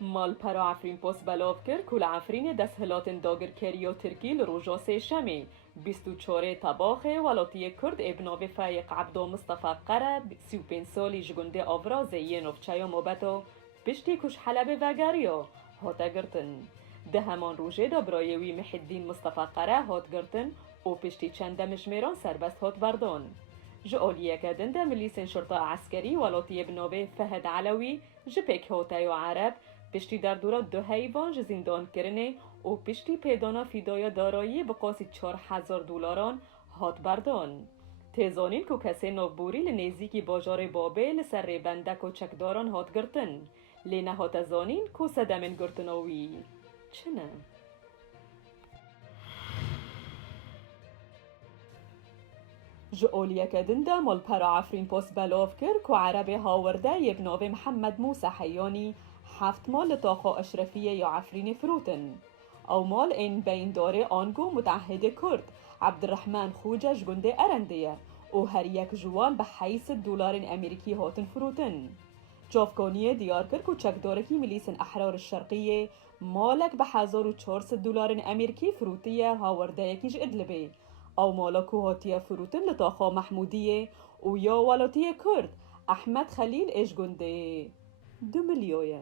مال پرا عفرین پوست بلاف کر کل عفرین دست هلاتن داگر کری و ترکی لروژا سه شمی 24 طباخ ولاتی کرد ابناو فایق عبدو مصطفى قره 35 سالی جگنده آورازه یه نفچه موبتو پشتی کش حلب وگریا هاتا گرتن. ده همان روژه دا برایوی محدین مصطفى قره هات گرتن و پشتی چند مجمران سربست هات بردان. جالیه کدن ده ملیسن شرطه عسکری ولاتی ابناو فهد علوی جپک هاتای و عرب پشتی در دورا دو حیوان زندان کرنه و پشتی پیدانا فیدای دارایی بقاسی $4,000 هات بردان. تیزانین که کسی نوبوری لنیزیکی باجار بابه لسر بندک و چکداران هات گرتن. لینه هات زانین که صدمن گرتناوی. چنه؟ جالیه کدن ده مال پرا عفرین پوست بلاف کر که عربه هاورده یبناوه محمد موسى حیانی 7 مال لطاقه اشرفیه یا عفرین فروتن. او مال این بین داره آنگو متعهد کرد عبدالرحمن خوجه جگنده ارنده و هر یک جوان به $8 امریکی هاتن فروتن. جافکانیه دیار کرد که چکدارکی ملیسن احرار الشرقیه مالک به $1,400 امریکی فروتیه هاورده یکیش ادلبه. او مالکو هاتیه فروتن لطاقه محمودیه و یا ولاتیه کرد احمد خلیل اجگنده 2 ملیونه.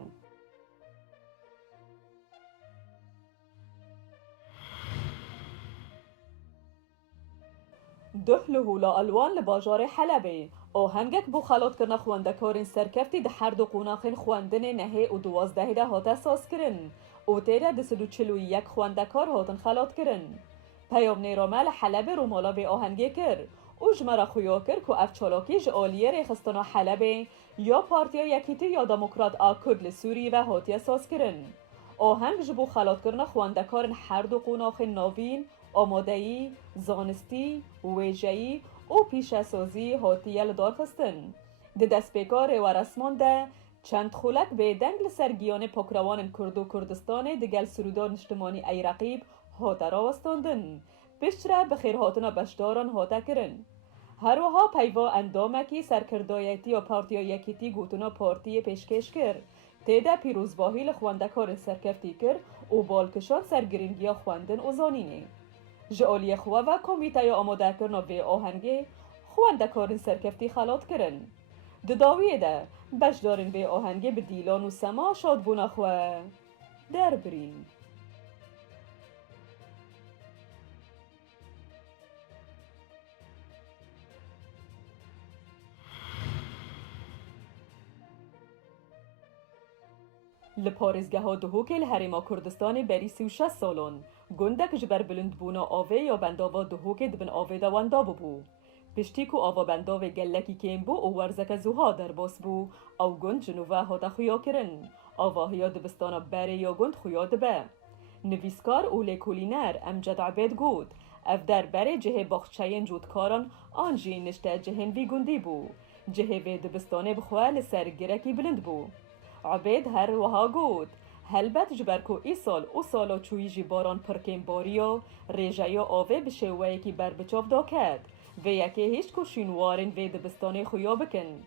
ده لهولا الوان لباجار حلبه او هنگک بو خلات کرنا خواندکارین سرکفتی ده هر دو قوناخین خواندن نهه و 12 ده هات اساس کرن او تیره 241 خواندکار هاتن خلات کرن. پیام نیرامل حلبه رو مالا به آهنگی کر او جمرا خویا کر که افچالاکی جالیه ریخستانا حلبه یا پارتیا یکیتی یا دموکرات آکد لسوری و هاتی اساس کرن. آهنگ جبو خلات کرنا خواندکارن هر دو قوناخ ناوین آمادهی، زانستی، ویجهی و پیشسازی هاتیه لدار خستن. ده دست بکار و رسمان ده چند خولک به دنگل سرگیان پاکروان کرد و کردستان دگل سرودان اجتماعی ای رقیب هاته را وستاندن. پشتره بخیر هاتنا بشداران هاته کرن. هر وها پیوا اندامکی سرکردایتی و پارتیا یکیتی گوتنا پارتی پیشکش کرد. تیده پیروزباهی لخواندکار سرکفتی کرد و بالکشان سرگرینگیا خواندن و زانینه. جالیه خواه و کمیته آماده کرنا به آهنگه خواندکارین سرکفتی خلات کرن. دداویه ده بشدارین به آهنگه به دیلان و سما شاد بونا خواه در برین. لپارزگه ها دهوک الهرما کردستان بری 36 سالان گندک جبر بلند بونا آوه یا بنداوا دهوک دبن آوه دواندا ببو. پشتی کو آوا بنداوه گلکی کم بو او ورزک زوها در باس بو او گند جنوبه ها تا خویا کرن. آواه یا دبستانا بره یا گند خویا دبه. نویسکار اوله کولینر امجد عبید گود اف در بره جه باخچین جودکاران آنجی نشته جهن وی گندی بو. جه وی دبستانه بخواه لسر گرکی بلند بو. عبید هر وها گود هلبت جبرکو ای سال او سالا چوی جی باران پرکیم باریا ریجه یا آوه بشه و یکی بر بچاف دا کد و یکی هیچ کو شینوارن و دبستانه خویا بکن.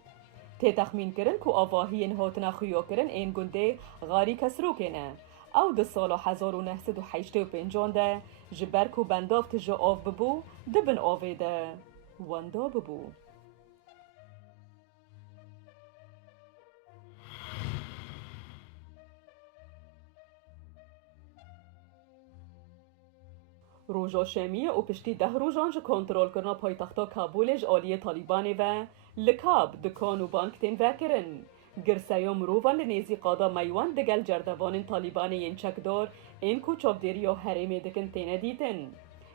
تی تخمین کرن کو آواهی این هاتنا خویا کرن این گنده غاری کسرو کنه. او ده سالا 1985 ده جبرکو بنداف تجا آف ببو دبن آوه ده واندا ببو. روژا شمیه و پشتی 10 روژان جا کنترول کرنا پایتختا کابولش آلیه طالیبانه و لکاب دکان و بانک تین وکرن. گرسه مروفان لنیزی قادا میوان دگل جردوان طالیبانه ین چکدار این کو چابدیری و حریمه دکن تینه دیتن.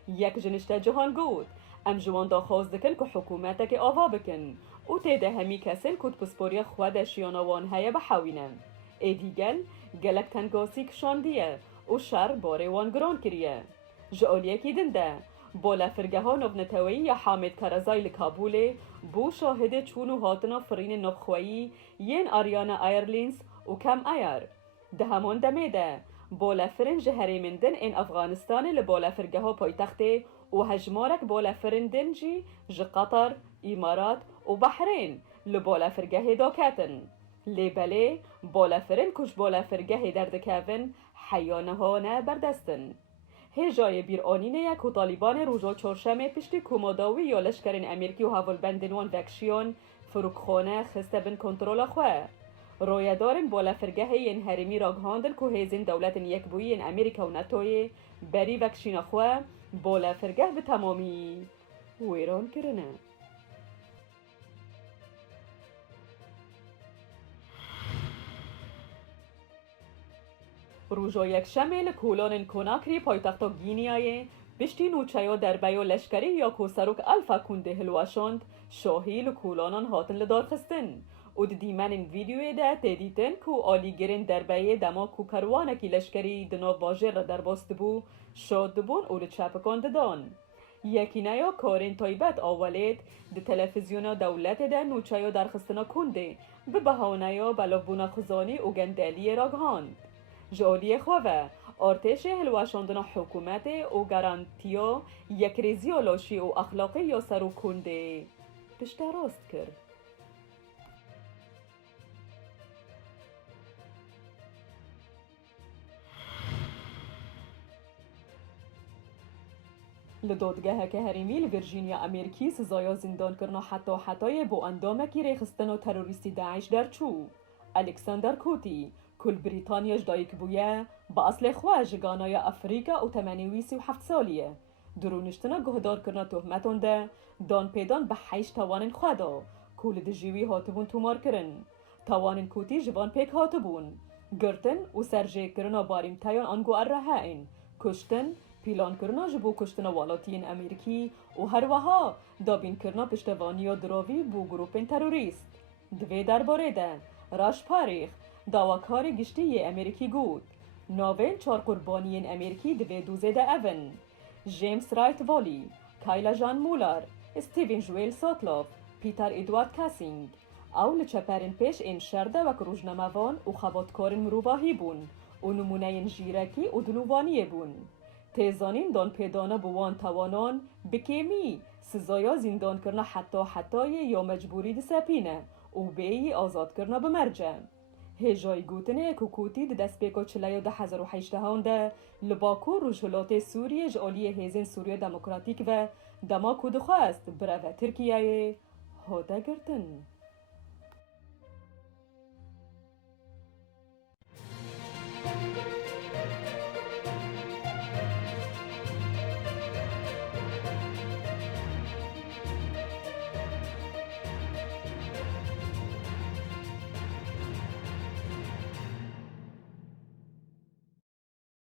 یک جنشته جهان گود ام جوان دا خواست دکن که حکومت که آوا بکن او تیده همی کسین کود پسپوری خودش یانوان هیا بحاوینن. ای دیگل گلک تنگاسی کشاندیه و شر باره وان گران کریه. جالیه کی دنده بالا فرگه ها نبنتوی یا حامد کرزای لکابوله بو شاهد چونو هاتنا فرین نبخویی ین آریانا ایرلینز و کم ایر ده همان دمیده بالا فرن جهری مندن این افغانستان لبالا فرگه ها پایتخته و هجمارک بالا فرندن جی قطر، امارات و بحرین لبالا فرگه داکتن. لیبله بالافرین کش بالافرگه دردکوین حیانهانه بردستن. هجای بیرانینه یک و طالبان روژا چهارشنبه پشت کماداوی یا لشکرین امریکی و هوالبندنوان وکشیان فروکخانه خسته بن کنترل خواه. رویدارن بالافرگه این هرمی را گهاندن که هیزین دولت یک بویی این امریکا و نتوی بری وکشین خواه بالافرگه به تمامی ویران کرنه. روژا یک شمل کولان کناکری پایتخت گینیای بشتی نوچه در بیو لشکری یا کوسروک الفا کنده هلوشاند شاهی لکولانان هاتن لدار خستن و دیمن این ویدیوی ده تدیتن که آلیگرین در بیو دما کوکروانکی لشکری دنا واجر را در باست بو شاد بون و لچپکان ددان. یکی نیا کارین تایبت آولید ده تلفزیونا دولت ده نوچه در خستنا کنده به بهانه یا بلابونا خزانی و گندلی را گهاند. جالی خواه ارتش هلوشاندن حکومت و گارانتیا یک ریزی لاشی و اخلاقی یا سرو کنده پشت راست کرد. لدادگاه که هریمیل ویرجینیا امریکی سزایا زندان کرنا حتی با اندامکی ریخستن و تروریستی داعش در چو. الکساندر کوتی کل بریتانیاش دایک بویه با اصل خواه جگانای افریقا و 87 سالیه. درونشتنا گهدار کرنا تهمتون ده دان پیدان به 8 توانن خواه دا کل دجیوی هاتبون تومار کرن. توانن کوتی جوان پیک هاتبون گرتن و سرجه کرنا باریم تایان انگو ارهاین کشتن پیلان کرنا جبو کشتن والاتین امریکی و هر وها دابین کرنا پشتوانی و دراوی بو گروپین تروریست. دوی درباره ده راش پاریخ داواکار گشتی امریکی گود ناوین 4 قربانیین امریکی دوی دوزه ده اون جیمز رایت والی، کایلا جان مولر، استیون جویل ساتلوف، پیتر ادوارد کاسینگ او لچپرین پیش این شرده و کروجنموان و خباتکارین مروباهی بون و نمونه جیرکی و دلووانی بون. تیزانین دان پیدانه بوان توانان بکیمی سزایا زندان کرنا حتی یا مجبوری دسپینه و بیی آزاد کرنا بمرجع. هجای گوتنه کوکوتی دست بیکو 2018 ده لباکو روشولات سوریه جالی هیزن سوریه دموکراتیک و دما کود خواست برای ترکیه هاده گرتن.